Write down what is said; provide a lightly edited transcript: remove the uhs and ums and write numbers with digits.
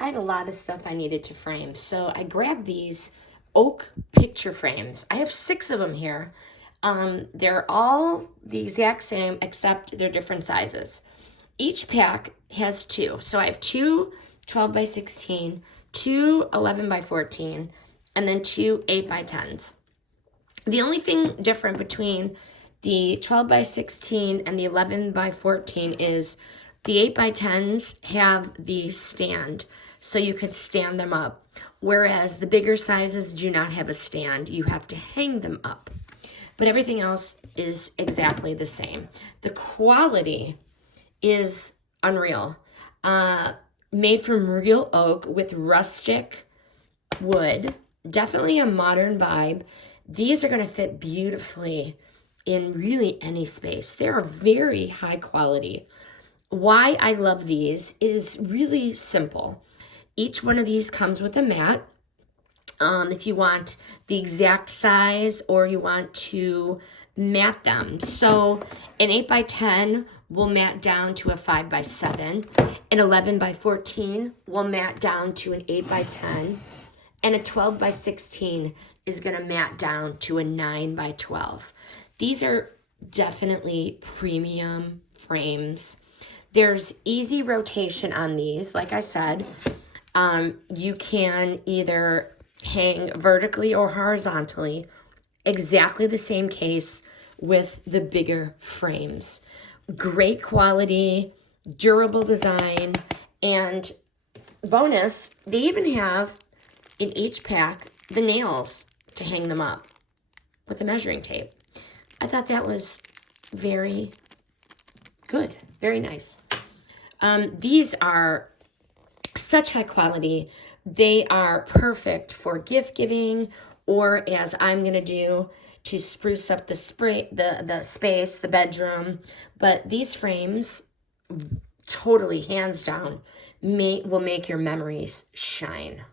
I had a lot of stuff I needed to frame. So I grabbed these oak picture frames. I have 6 of them here. They're all the exact same except they're different sizes. Each pack has 2. So I have 2 12 by 16, 2 11 by 14, and then 2 8 by 10s. The only thing different between the 12 by 16 and the 11 by 14 is the 8 by 10s have the stand, so you could stand them up, whereas the bigger sizes do not have a stand. You have to hang them up. But everything else is exactly the same. The quality is unreal. Made from real oak with rustic wood. Definitely a modern vibe. These are going to fit beautifully in really any space. They are very high quality. Why I love these is really simple. Each one of these comes with a mat. If you want the exact size or you want to mat them. So an 8 by 10 will mat down to a 5 by 7. An 11 by 14 will mat down to an 8 by 10. And a 12 by 16 is going to mat down to a 9 by 12. These are definitely premium frames. There's easy rotation on these. Like I said, you can either hang vertically or horizontally. Exactly the same case with the bigger frames. Great quality, durable design, and bonus, they even have in each pack the nails to hang them up with a measuring tape. I thought that was very good, very nice. These are such high quality. They are perfect for gift giving, or as I'm gonna do to spruce up the space, the bedroom. But these frames, totally hands down, will make your memories shine.